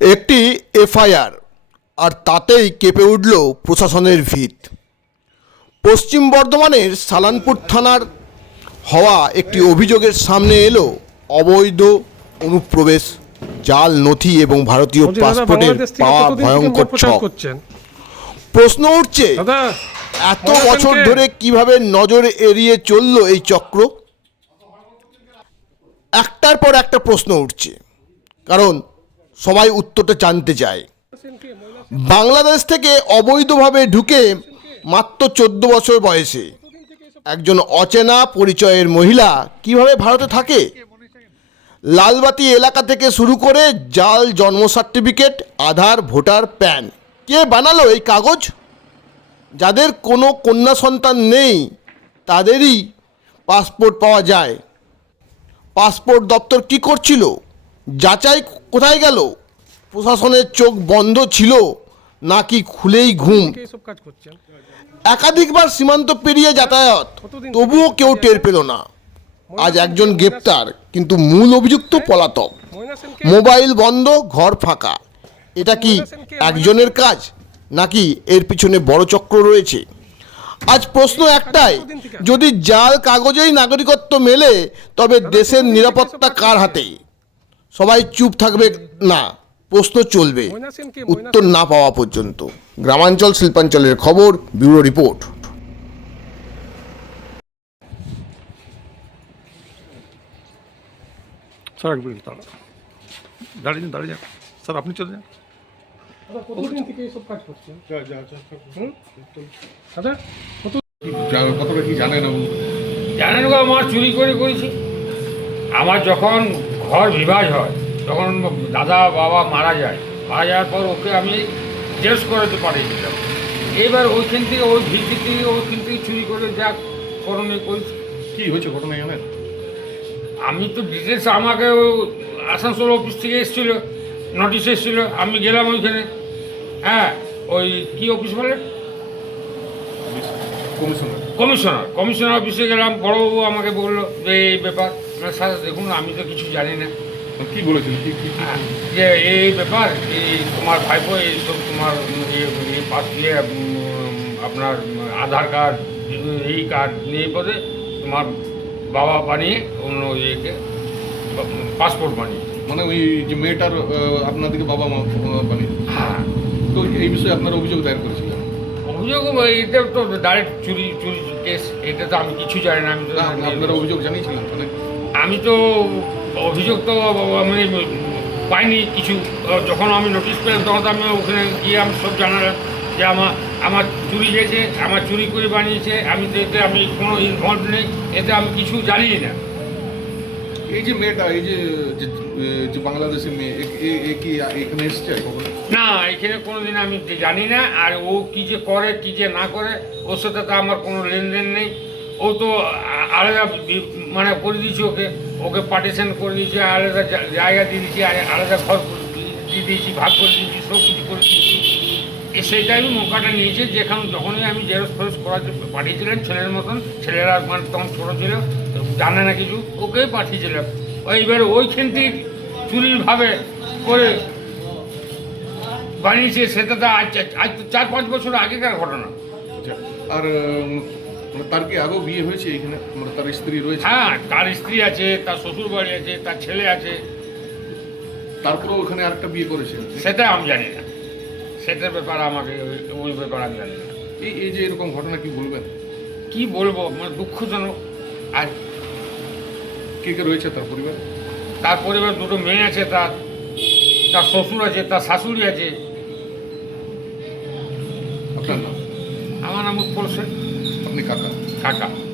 একটি এফআইআর আর তাতেই কেঁপে উঠল প্রশাসনের ভিত। পশ্চিম বর্ধমানের সালানপুর থানার হওয়া একটি অভিযোগের সামনে এলো অবৈধ অনুপ্রবেশ জাল নথি এবং ভারতীয় পাসপোর্টের পাওয়া ভয়ঙ্কর ছক। প্রশ্ন উঠছে এত বছর ধরে কীভাবে নজর এড়িয়ে চলল এই চক্র? একটার পর একটা প্রশ্ন উঠছে কারণ সবাই উত্তরটা জানতে চায়। বাংলাদেশ থেকে অবৈধভাবে ঢুকে মাত্র চোদ্দ বছর বয়সে একজন অচেনা পরিচয়ের মহিলা কীভাবে ভারতে থাকে? লালবাতি এলাকা থেকে শুরু করে জাল জন্ম সার্টিফিকেট, আধার, ভোটার, প্যান। কে বানালো এই কাগজ? যাদের কোনো কন্যা সন্তান নেই, তাদেরই পাসপোর্ট পাওয়া যায়। পাসপোর্ট দপ্তর কি করছিল? যাচাই কোথায় গেল? প্রশাসনের চোখ বন্ধ ছিল নাকি খুলেই ঘুম? একাধিকবার সীমান্ত পেরিয়ে যাতায়াত তবুও কেউ টের পেল না। আজ একজন গ্রেপ্তার কিন্তু মূল অভিযুক্ত পলাতক। মোবাইল বন্ধ ঘর ফাঁকা। এটা কি একজনের কাজ নাকি এর পিছনে বড় চক্র রয়েছে? আজ প্রশ্ন একটাই যদি জাল কাগজেই নাগরিকত্ব মেলে তবে দেশের নিরাপত্তা কার হাতে? সবাই চুপ থাকবে না প্রশ্ন চলবে। উত্তর না পাওয়া পর্যন্ত। গ্রামাঞ্চল শিল্পাঞ্চলের খবর ব্যুরো রিপোর্ট। স্যার এক মিনিট দাঁড়ান। দাঁড়িয়ে যান দাঁড়িয়ে যান। স্যার আপনি চলে যান। দাদা, কতদিন থেকে এসব কাজ করছেন? হুম? দাদা কত কতটা কি জানেন? এবং জানেন গো আমার চুরি করে করেছি। আমার যখন ঘর বিভাজ হয় তখন দাদা বাবা মারা যায়। মারা যাওয়ার পর ওকে আমি জেস করাতে পারিয়েছিলাম এবার ওইখান থেকে ওই ভিত্তি থেকে ওইখান থেকে চুরি করে যা করণীয় করেছি কী হয়েছে ঘটনা জানেন আমি তো ডিটেলস আমাকে আসানসোল অফিস থেকে এসেছিল নোটিশ এসেছিল আমি গেলাম ওইখানে। হ্যাঁ ওই কি অফিস বলে? কমিশনার কমিশনার কমিশনার অফিসে গেলাম বড়বাবু আমাকে বলল যে এই ব্যাপার। মানে স্যার দেখুন আমি তো কিছু জানি না। কি বলেছেন কি হ্যাঁ, যে এই ব্যাপার এই তোমার ভাইপো এই সব তোমার এই দিয়ে আপনার আধার কার্ড এই কার্ড নিয়ে পরে তোমার বাবা বানিয়ে অন্য ইয়েকে পাসপোর্ট বানিয়ে। মানে ওই যে মেয়েটার আপনাদেরকে বাবা মা বানিয়ে। হ্যাঁ। তো এই বিষয়ে আপনারা অভিযোগ দায়ের করেছিলেন? অভিযোগ এটা তো ডাইরেক্ট চুরি চুরি কেস এটা তো আমি কিছু জানি না আমি না, আপনারা অভিযোগ জানিয়েছিলেন মানে আমি তো অভিযোগ তো মানে পাইনি কিছু। যখন আমি নোটিশ পেলাম তখন তো আমি ওখানে গিয়ে আমি সব জানালাম যে আমার আমার চুরি গেছে আমার চুরি করে বানিয়েছে আমি তো এতে আমি কোনো ইনভলভ নেই এতে আমি কিছু জানি না। এই যে মেয়েটা এই যে যে- যে বাংলাদেশি মেয়ে এ কি এখানে এসছে না এখানে কোনোদিন আমি জানি না আর ও কী যে করে কী যে না করে ওর সাথে তো আমার কোনো লেনদেন নেই। ও তো আলাদা মানে করে দিয়েছি ওকে ওকে পার্টিশন করে দিয়েছি, আলাদা জায়গা দিয়ে দিয়েছি আলাদা ঘর দিয়ে- দিয়ে দিয়েছি, ভাগ করে দিয়েছি, সব কিছু করে দিয়েছি। সেইটাই আমি মৌকাটা নিয়েছি, যেখানে যখনই আমি জেরক্স ফেরক্স করাতে পাঠিয়েছিলাম, ছেলের মতন, ছেলেরা মানে তখন ছোটো ছিল জানে না কিছু, ওকেই পাঠিয়েছিলাম। এইবারে ওইখান থেকে চুরির ভাবে করে বানিয়েছে, সেটা তো আজ আজ চার পাঁচ বছর আগেকার ঘটনা। আচ্ছা আর তার কি আগেও বিয়ে হয়েছে এখানে? মানে তার স্ত্রী রয়েছে? হ্যাঁ তার স্ত্রী আছে তার শ্বশুর বাড়ি আছে তার ছেলে আছে। তারপরেও ওখানে আরেকটা বিয়ে করেছে? সেটা আমি জানি না। সেটার ব্যাপার আমাকে ওই- ওই ব্যাপার আমি জানি না। এই এই যে এরকম ঘটনা কি বলবেন? কি বলব? মানে দুঃখজনক। আর কে কে রয়েছে তার পরিবার? তার পরিবার দুটো মেয়ে আছে তার তার শ্বশুর আছে তার শাশুড়ি আছে। আপনার নাম? আমার নাম উৎপল সেন। আপনি কাকা। কাকা।